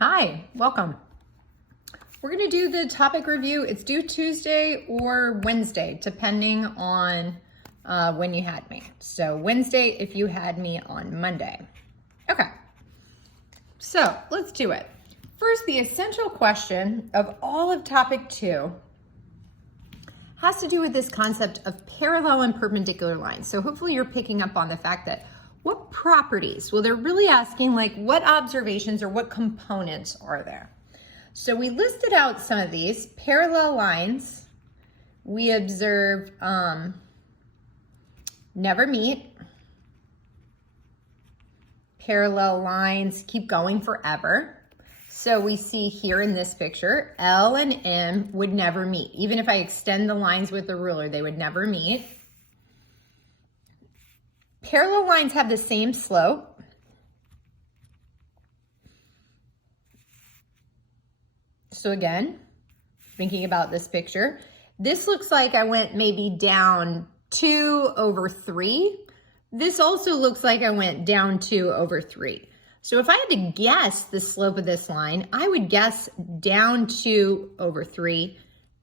Hi, welcome. We're going to do the topic review. It's due Tuesday or Wednesday, depending on when you had me. So Wednesday if you had me on Monday. Okay, so let's do it. First, the essential question of all of topic 2 has to do with this concept of parallel and perpendicular lines. So hopefully you're picking up on the fact that what properties? Well, they're really asking like what observations or what components are there? So we listed out some of these. Parallel lines, we observed never meet. Parallel lines keep going forever. So we see here in this picture, L and M would never meet. Even if I extend the lines with the ruler, they would never meet. Parallel lines have the same slope. So again, thinking about this picture, this looks like I went maybe down 2/3. This also looks like I went down 2/3. So if I had to guess the slope of this line, I would guess down 2/3,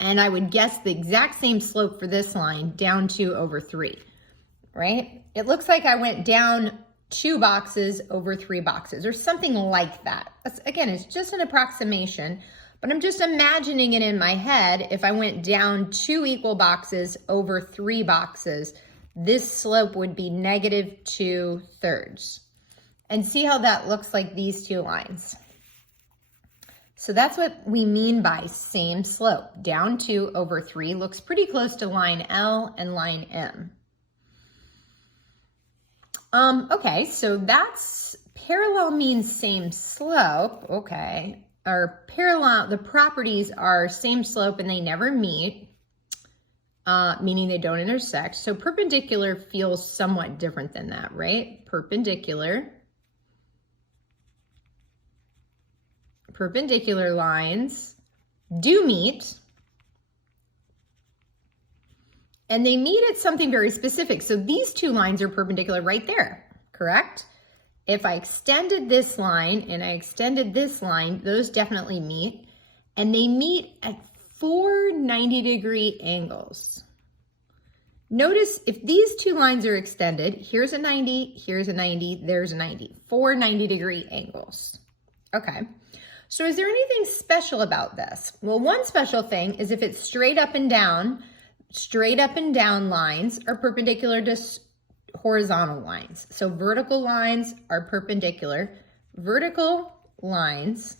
and I would guess the exact same slope for this line, down 2/3, right? It looks like I went down 2 boxes over 3 boxes or something like that. Again, it's just an approximation, but I'm just imagining it in my head. If I went down 2 equal boxes over 3 boxes, this slope would be -2/3. And see how that looks like these 2 lines. So that's what we mean by same slope. Down 2/3 looks pretty close to line L and line M. Okay, so that's parallel means same slope. Okay, or parallel, the properties are same slope and they never meet, meaning they don't intersect. So perpendicular feels somewhat different than that, right? Perpendicular lines do meet, and they meet at something very specific. So these 2 lines are perpendicular right there, correct? If I extended this line and I extended this line, those definitely meet, and they meet at 4 90-degree angles. Notice if these 2 lines are extended, here's a 90, here's a 90, there's a 90, 4 90-degree angles. Okay. So is there anything special about this? Well, one special thing is if it's straight up and down lines are perpendicular to horizontal lines. So vertical lines are perpendicular. Vertical lines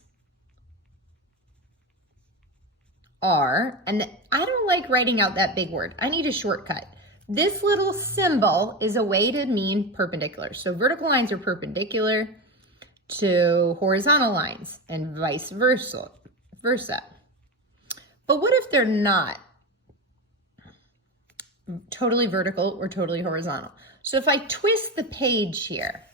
are, and I don't like writing out that big word. I need a shortcut. This little symbol is a way to mean perpendicular. So vertical lines are perpendicular to horizontal lines and vice versa. But what if they're not totally vertical or totally horizontal? So if I twist the page here,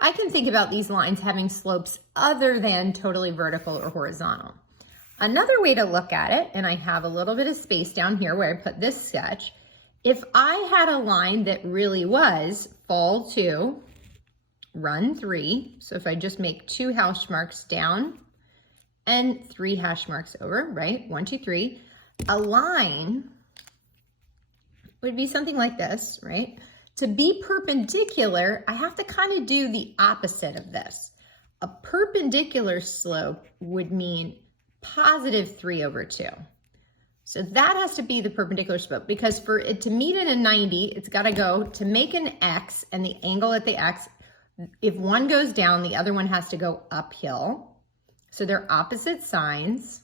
I can think about these lines having slopes other than totally vertical or horizontal. Another way to look at it, and I have a little bit of space down here where I put this sketch, if I had a line that really was fall 2, run 3, so if I just make 2 hash marks down and 3 hash marks over, right? 1, 2, 3, a line would be something like this, right? To be perpendicular, I have to kind of do the opposite of this. A perpendicular slope would mean +3/2. So that has to be the perpendicular slope, because for it to meet at a 90, it's got to go to make an X, and the angle at the X, if one goes down, the other one has to go uphill. So they're opposite signs.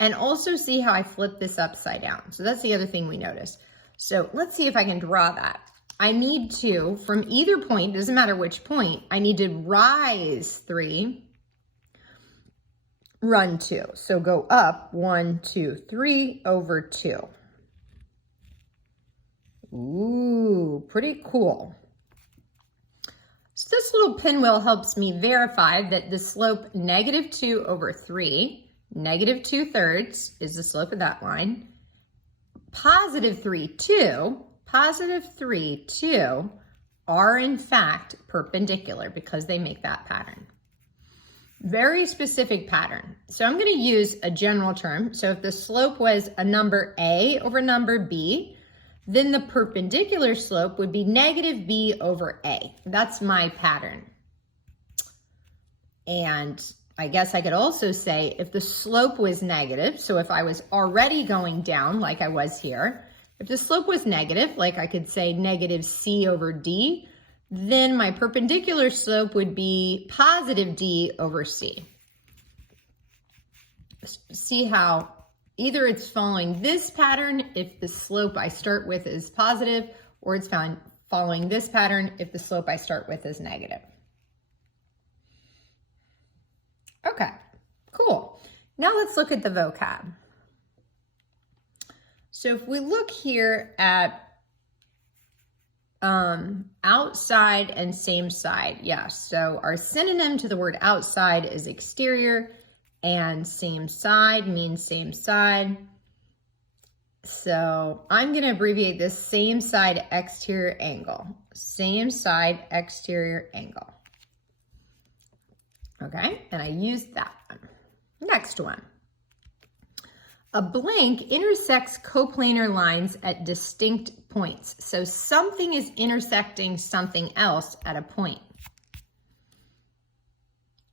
And also see how I flip this upside down. So that's the other thing we notice. So let's see if I can draw that. I need to, from either point, doesn't matter which point, I need to rise 3, run 2. So go up 1, 2, 3/2. Ooh, pretty cool. So this little pinwheel helps me verify that the slope -2/3, -2/3 is the slope of that line. +3, 2 are in fact perpendicular because they make that pattern. Very specific pattern. So I'm going to use a general term. So if the slope was a number A over number B, then the perpendicular slope would be negative B over A. That's my pattern. And I guess I could also say if the slope was negative, so if I was already going down like I was here, if the slope was negative, like I could say negative C over D, then my perpendicular slope would be positive D over C. See how either it's following this pattern if the slope I start with is positive, or it's following this pattern if the slope I start with is negative. Okay, cool. Now let's look at the vocab. So if we look here at outside and same side, yes. So our synonym to the word outside is exterior, and same side means same side. So I'm going to abbreviate this same side exterior angle. Same side exterior angle. Okay, and I used that one. Next one. A blank intersects coplanar lines at distinct points. So something is intersecting something else at a point.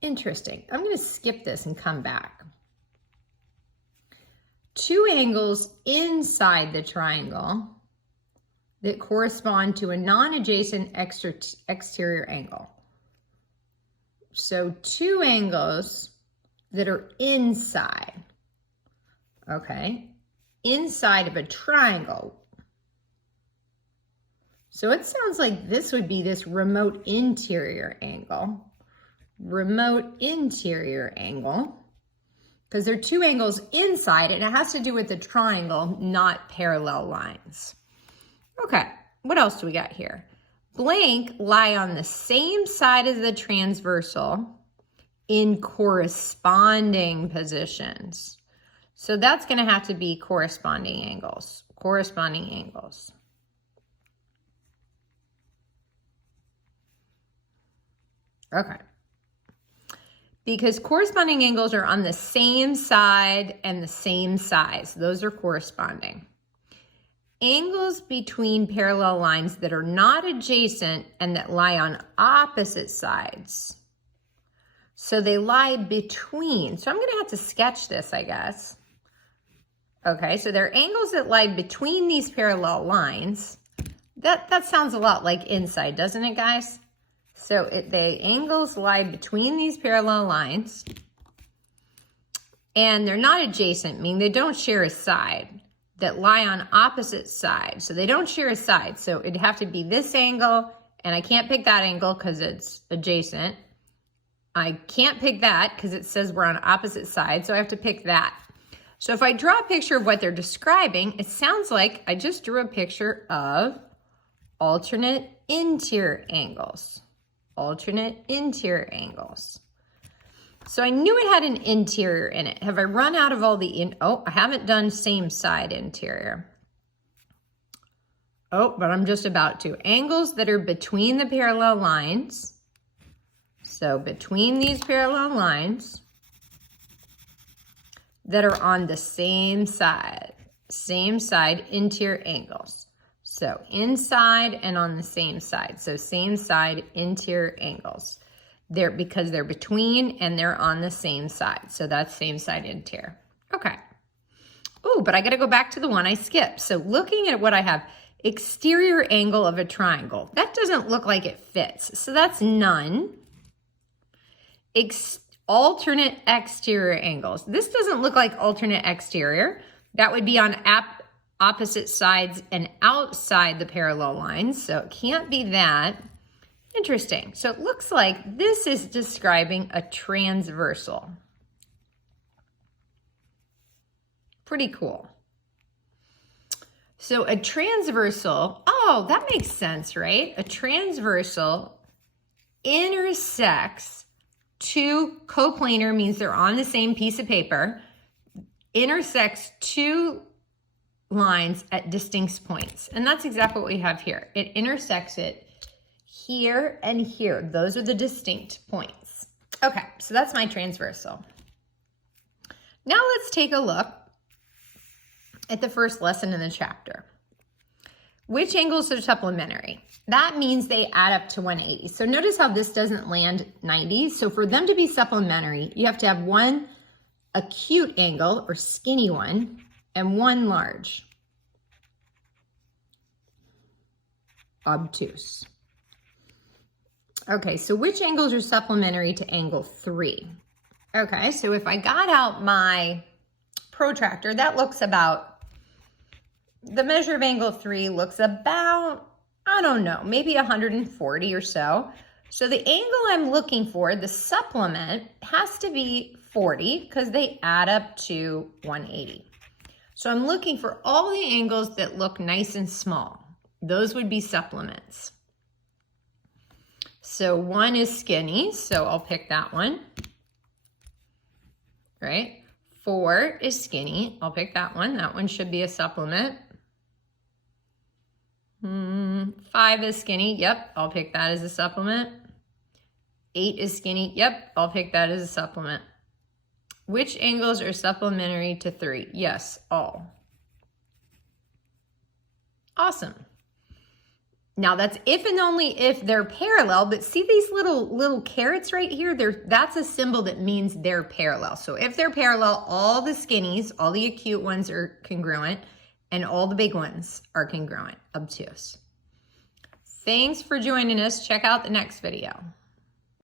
Interesting. I'm going to skip this and come back. Two angles inside the triangle that correspond to a non-adjacent exterior angle. So two angles that are inside. Okay, inside of a triangle. So it sounds like this would be this remote interior angle. Remote interior angle. Because there are two angles inside, and it has to do with the triangle, not parallel lines. Okay, what else do we got here? Blank lie on the same side as the transversal in corresponding positions. So that's going to have to be corresponding angles. Corresponding angles. Okay. Because corresponding angles are on the same side and the same size. Those are corresponding. Angles between parallel lines that are not adjacent and that lie on opposite sides. So they lie between. So I'm going to have to sketch this, I guess. Okay, so there are angles that lie between these parallel lines. That sounds a lot like inside, doesn't it, guys? So the angles lie between these parallel lines, and they're not adjacent, meaning they don't share a side, that lie on opposite sides. So they don't share a side. So it'd have to be this angle, and I can't pick that angle because it's adjacent. I can't pick that because it says we're on opposite sides, so I have to pick that. So if I draw a picture of what they're describing, it sounds like I just drew a picture of alternate interior angles. Alternate interior angles. So I knew it had an interior in it. Have I run out of all the I haven't done same side interior. Oh, but I'm just about to. Angles that are between the parallel lines. So between these parallel lines that are on the same side interior angles. So inside and on the same side. So same side interior angles. Because they're between and they're on the same side. So that's same side interior. Okay. Oh, but I got to go back to the one I skipped. So looking at what I have, exterior angle of a triangle. That doesn't look like it fits. So that's none. Alternate exterior angles. This doesn't look like alternate exterior. That would be on opposite sides and outside the parallel lines. So it can't be that. Interesting. So it looks like this is describing a transversal. Pretty cool. So a transversal, oh, that makes sense, right? A transversal intersects two coplanar, means they're on the same piece of paper, intersects two lines at distinct points. And that's exactly what we have here. It intersects it here and here. Those are the distinct points. Okay, so that's my transversal. Now let's take a look at the first lesson in the chapter. Which angles are supplementary? That means they add up to 180. So notice how this doesn't land 90. So for them to be supplementary, you have to have one acute angle or skinny one and one large, obtuse. Okay, so which angles are supplementary to angle 3? Okay, so if I got out my protractor, that looks about, the measure of angle 3 looks about, I don't know, maybe 140 or so. So the angle I'm looking for, the supplement, has to be 40 because they add up to 180. So I'm looking for all the angles that look nice and small. Those would be supplements. So 1 is skinny, so I'll pick that one. Right? 4 is skinny, I'll pick that one. That one should be a supplement. 5 is skinny, yep, I'll pick that as a supplement. 8 is skinny, yep, I'll pick that as a supplement. Which angles are supplementary to 3? Yes, all. Awesome. Now that's if and only if they're parallel, but see these little carrots right here? That's a symbol that means they're parallel. So if they're parallel, all the skinnies, all the acute ones are congruent, and all the big ones are congruent, obtuse. Thanks for joining us. Check out the next video.